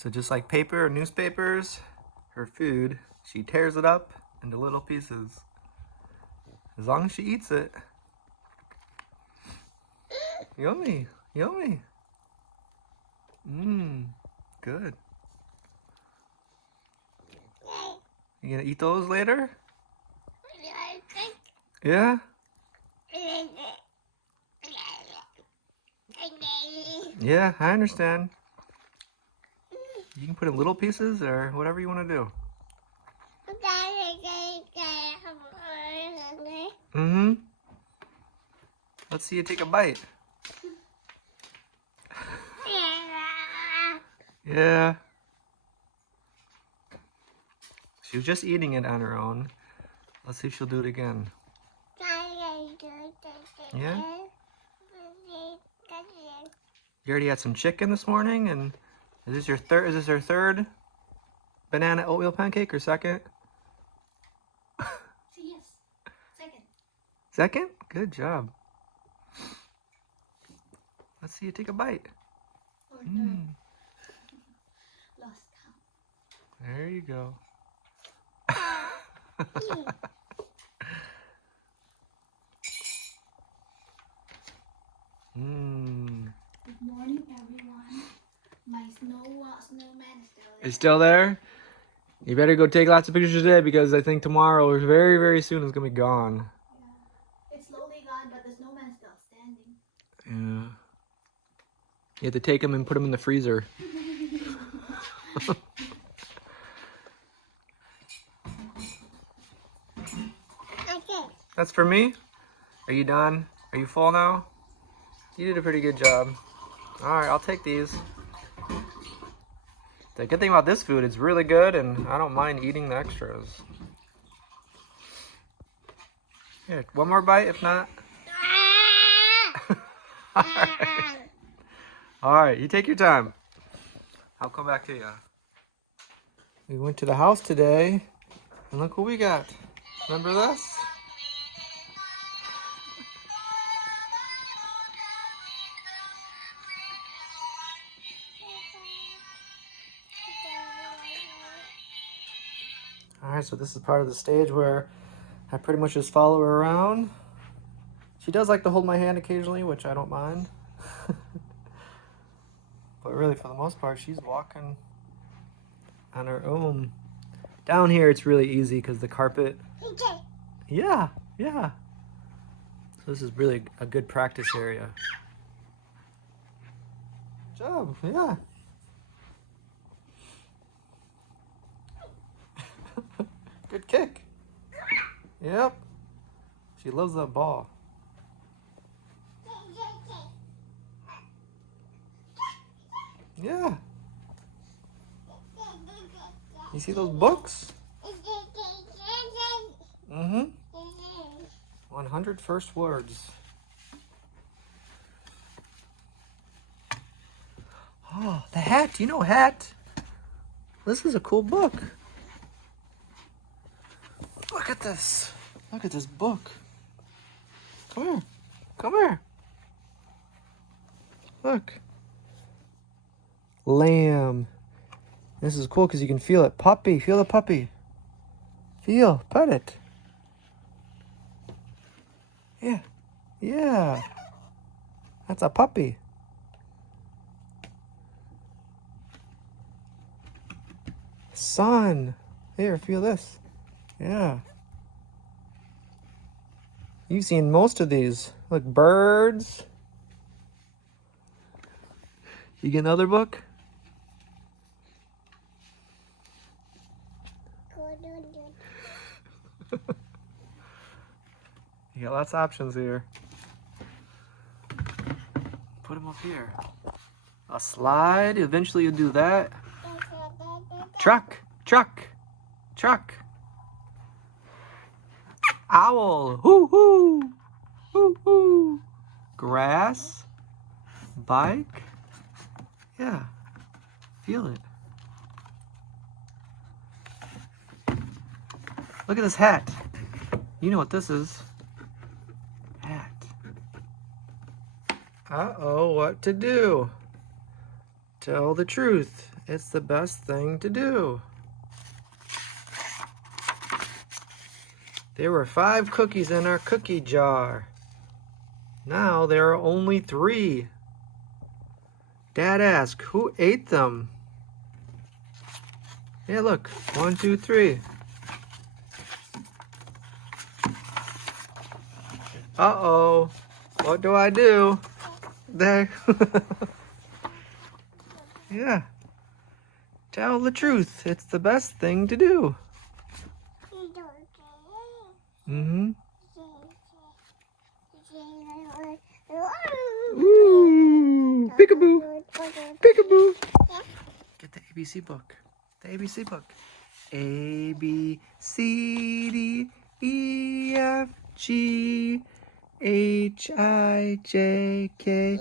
So just like paper or newspapers, her food, she tears it up into little pieces. As long as she eats it. Yummy, yummy. Mmm, good. You gonna eat those later? Yeah? Yeah, I understand. You can put in little pieces or whatever you want to do. Mm-hmm. Let's see you take a bite. Yeah. She was just eating it on her own. Let's see if she'll do it again. Yeah? You already had some chicken this morning, and is this her third banana oatmeal pancake or second? Yes, second. Second? Good job. Let's see you take a bite. Mm. Lost count. There you go. Mm. Good morning, everyone. My snowman is still there. It's still there? You better go take lots of pictures today because I think tomorrow or very, very soon it's going to be gone. Yeah. It's slowly gone, but the snowman's still standing. Yeah. You have to take them and put them in the freezer. That's for me? Are you done? Are you full now? You did a pretty good job. Alright, I'll take these. The good thing about this food, it's really good and I don't mind eating the extras. Here, one more bite if not. Alright, you take your time. I'll come back to you. We went to the house today and look what we got. Remember this? Alright, so this is part of the stage where I pretty much just follow her around. She does like to hold my hand occasionally, which I don't mind. But really, for the most part, she's walking on her own. Down here, it's really easy because the carpet... Yeah, yeah. So this is really a good practice area. Good job, yeah. Good kick. Yep. She loves that ball. Yeah. You see those books? Mm-hmm. 100 first words. Oh, the hat. You know hat. This is a cool book. Look at this. Look at this book. Come here. Come here. Look. Lamb. This is cool because you can feel it. Puppy. Feel the puppy. Feel. Pet it. Yeah. Yeah. That's a puppy. Sun. Here, feel this. Yeah. You've seen most of these. Look, birds. You get another book? You got lots of options here. Put them up here. A slide. Eventually you'll do that. Truck. Truck. Truck. Owl. Hoo hoo. Hoo hoo. Grass. Bike. Yeah. Feel it. Look at this hat. You know what this is. Hat. Uh-oh, what to do? Tell the truth. It's the best thing to do. There were 5 cookies in our cookie jar. Now there are only 3. Dad asked, who ate them? Yeah, look. 1, 2, 3. Uh-oh. What do I do? There. Yeah. Tell the truth. It's the best thing to do. Mm-hmm. Ooh, peekaboo, peekaboo. Get the ABC book. The ABC book. A, B, C, D, E, F, G, H, I, J, K,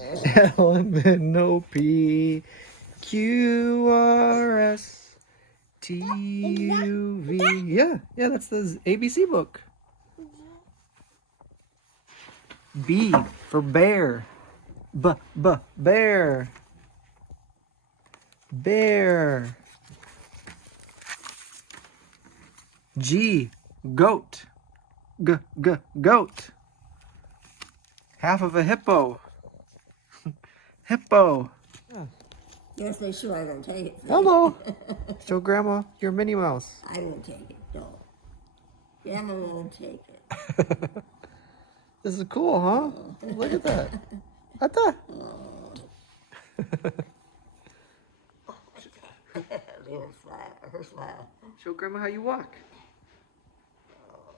L, M, N, O, P, Q, R, S, T, U, V. Yeah, that's the ABC book. B for bear. Bear. Bear. G, goat. Goat. Half of a hippo. Hippo. Yes, they sure I don't take it. Hello. Show Grandma your Minnie Mouse. I won't take it, no. Grandma won't take it. This is cool, huh? Look at that. Ata. Little smile, her smile. Show Grandma how you walk.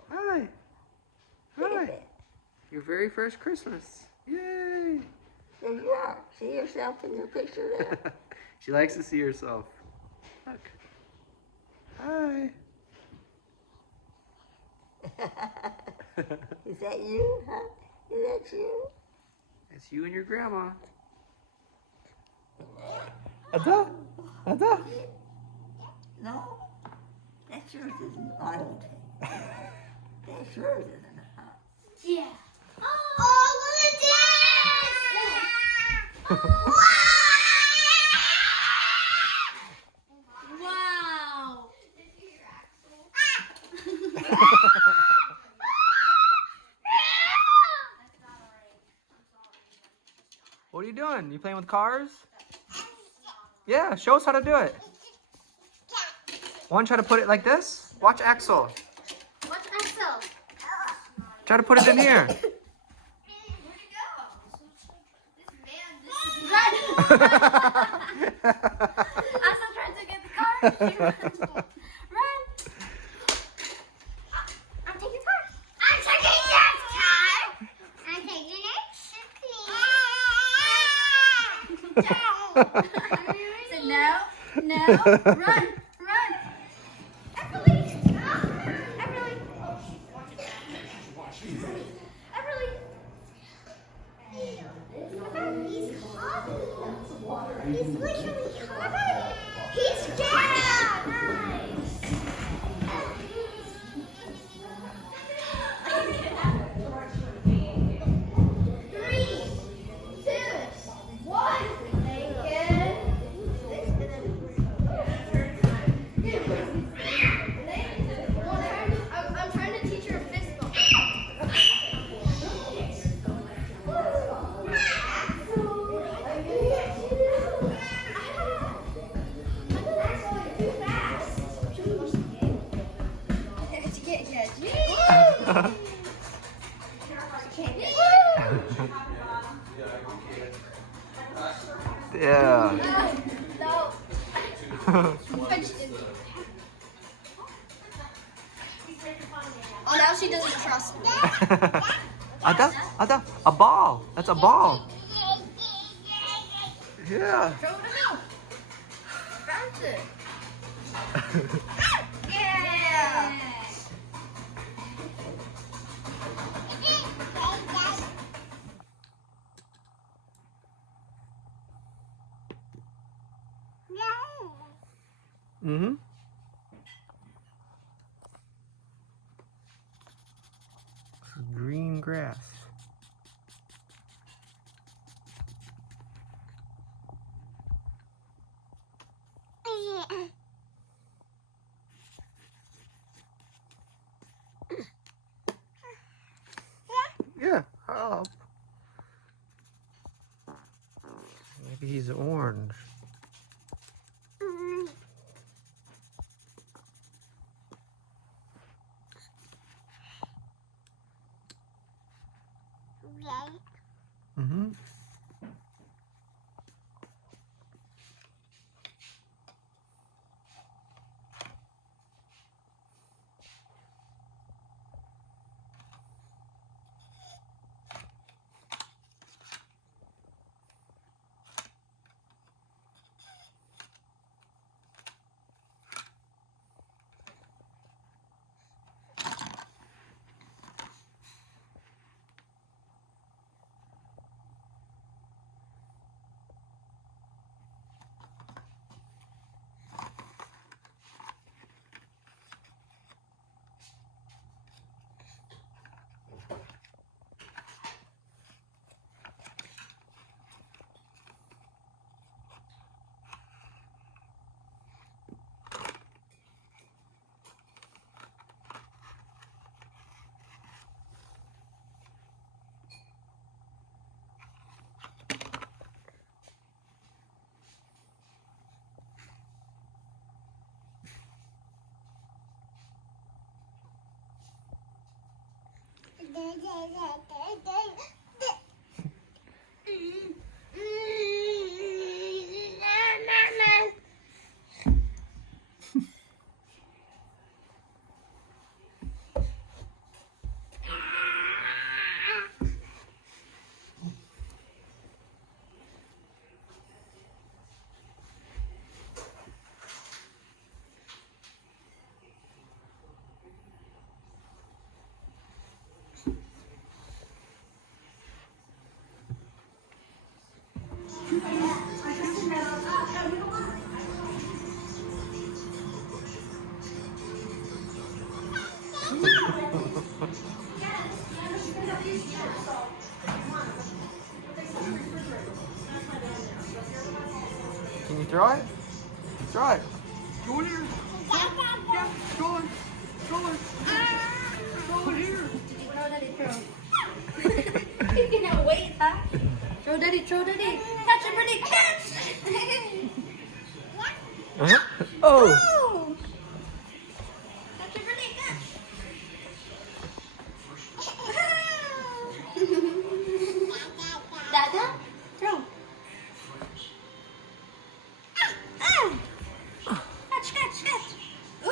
Hi. Hi. Your very first Christmas. Yay. There you are. See yourself in the picture there? She likes to see herself. Look. Hi. Is that you, huh? Is that you? It's you and your grandma. Ada? Ada? No? That's yours, isn't it? I won't take it. That's yours, isn't it? Huh? Yeah. Oh, look at this! Wow! What are you doing? You playing with cars? Yeah, show us how to do it. One, try to put it like this. Watch Axel. What's Axel? Try to put it in here. Where'd it go? This man, run! Axel trying to get the car. Run! I'm taking your car. I'm taking your car. I'm taking it. So no, run. Everly. He's hot. He's literally hot. He's dead. Yeah. No. Oh, now she doesn't trust me. Ada, a ball. That's a ball. Yeah. Throw it out. Bounce it. Yeah. Mm-hmm. Green grass. orange. Mm-hmm. Can you throw it? Throw it. Go in here. Yeah, go in. Go in. Go in here. Throw, daddy, throw. You cannot wait, huh? Throw, daddy, throw, daddy. Catch it, buddy, catch! Oh! Oh! Catch it, buddy, catch! Dada, throw. Catch, catch, catch. Woo!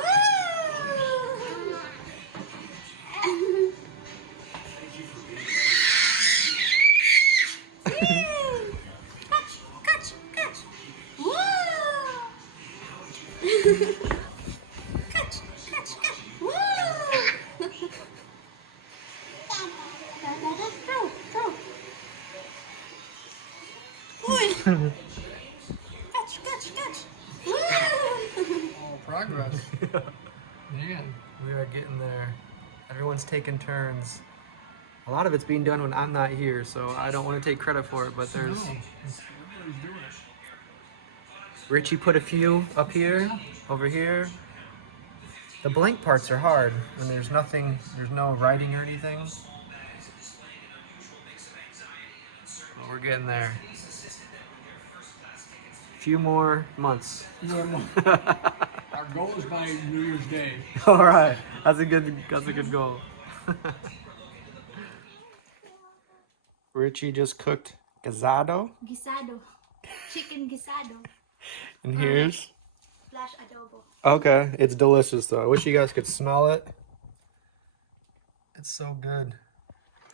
Catch, catch, catch. Woo! Catch, catch, catch. Woo! Dada, throw, throw. Uy. Catch, catch, catch. Woo! Oh, progress. Man. We are getting there. Everyone's taking turns. A lot of it's being done when I'm not here, so I don't want to take credit for it, but there's... No. Everybody's doing it. Richie put a few up here, over here. The blank parts are hard when there's nothing, there's no writing or anything. But we're getting there. A few more months. Our goal is by New Year's Day. All right, that's a good goal. Richie just cooked guisado, Guisado. Chicken guisado. and here's... Flash adobo. Okay, it's delicious though. I wish you guys could smell it. It's so good.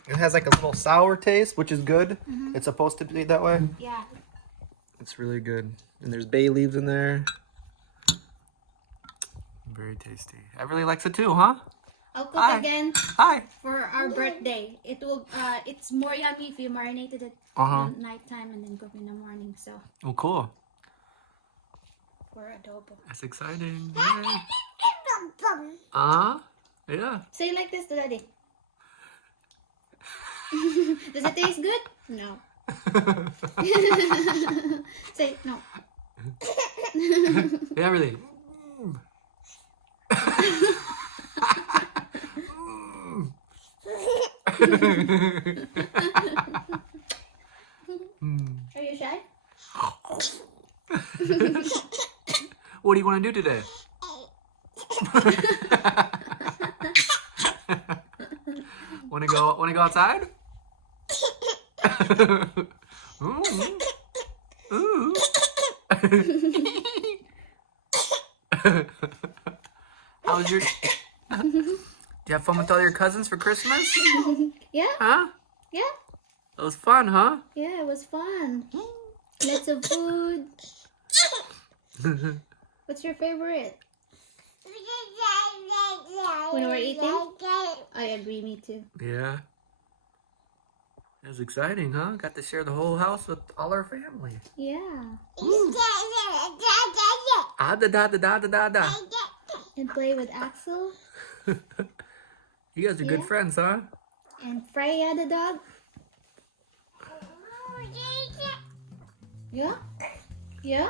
It has like a little sour taste, which is good. It's supposed to be that way. Yeah. It's really good. And there's bay leaves in there. Very tasty. Everybody likes it too, huh? I'll cook Hi. again Hi. for our birthday. It will. It's more yummy if you marinated it Uh-huh. at nighttime and then cook in the morning. So Oh, cool. for adobo. That's exciting. Yay. Uh-huh. Yeah. Say like this to daddy. Does it taste good? No. Say no. Yeah, really. Are you shy? What do you want to do today? Want to go outside? Ooh. Ooh. How was your... Did you have fun with all your cousins for Christmas? Yeah, Huh? yeah, It was fun, huh? yeah, it was fun. Lots of food. What's your favorite? When we're eating? I agree, me too. Yeah. It was exciting, huh? Got to share the whole house with all our family. Yeah. Ah da da da da da da da. And play with Axel You guys are good Yeah. friends, huh? and Freya the dog. Yeah? Yeah?